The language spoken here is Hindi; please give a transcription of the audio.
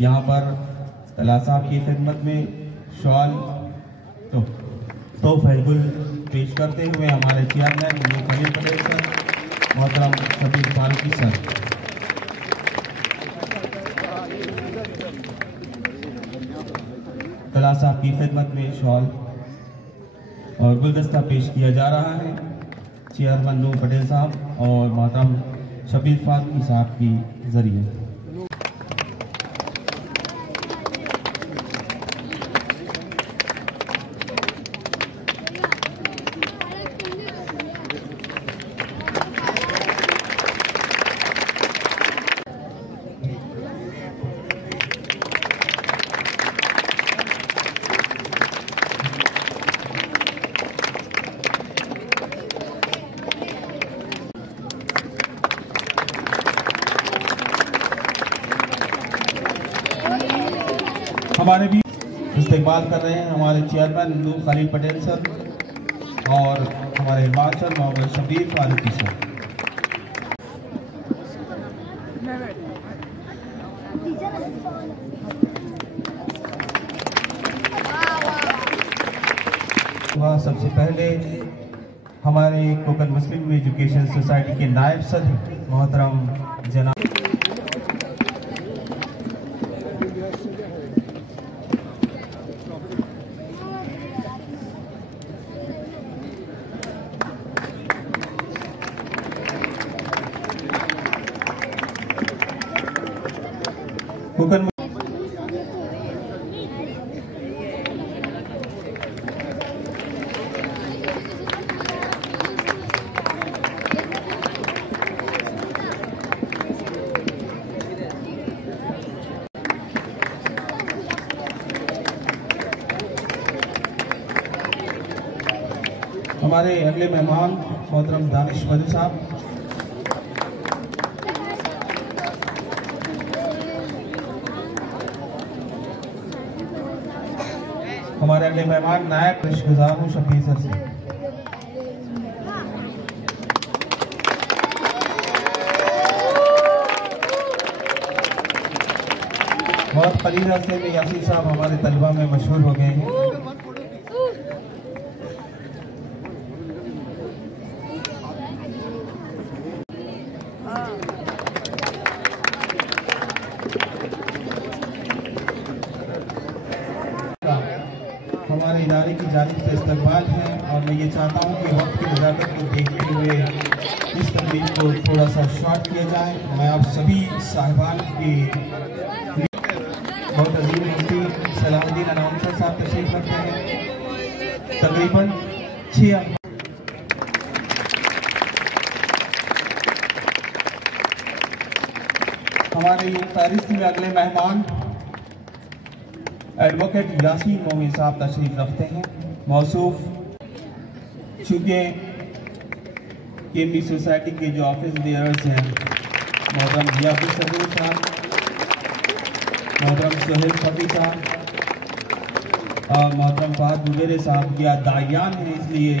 यहाँ पर तला साहब की खिदमत में शॉल तो फैगुल पेश करते हुए हमारे चेयरमैन खलील पटेल सर, मोहतरम शबीर फारूकी सर। तला साहब की खिदमत में शॉल और गुलदस्ता पेश किया जा रहा है चेयरमैन नूर पटेल साहब और मोहतरम शबीर फारूकी साहब की जरिए। हमारे भी इस्तेमाल कर रहे हैं हमारे चेयरमैन नूर खलील पटेल सर और हमारे मास्टर मोहम्मद शबीर फारूकी सर। वह सबसे पहले हमारे कोकन मुस्लिम एजुकेशन सोसाइटी के नायब सदर मोहतरम जनाब कोकन हमारे अगले मेहमान मोहतरम दानिश मदन साहब। हमारे अगले मेहमान नायब खुशगुजार हूँ शबीर सर से। बहुत करीब से में यासीन साहब हमारे तलबा में मशहूर हो गए हैं। हमारे इदारे की जानिब से इस्तकबाल है और मैं ये चाहता हूँ कि वक्त की नज़ाकत को देखते हुए इस तकरीब को थोड़ा सा शॉर्ट किया जाए। मैं आप सभी साहिबान की बहुत अजीम मुफ्ती सलाहुद्दीन अनाउंसर साहब तशरीफ रखते हैं। तकरीबन 6 हमारी फहरिस्त में अगले मेहमान एडवोकेट यासीन मोमिन साहब तशरीफ रखते हैं। मौसूफ चूँकि केमनी सोसाइटी के जो ऑफिस बेयरर्स हैं मोहतरम जियाबुल सबूर साहब, मोहतरम सोहेल फकी साहब और मोहतरम फहद बुबेरे साहब या दायान हैं, इसलिए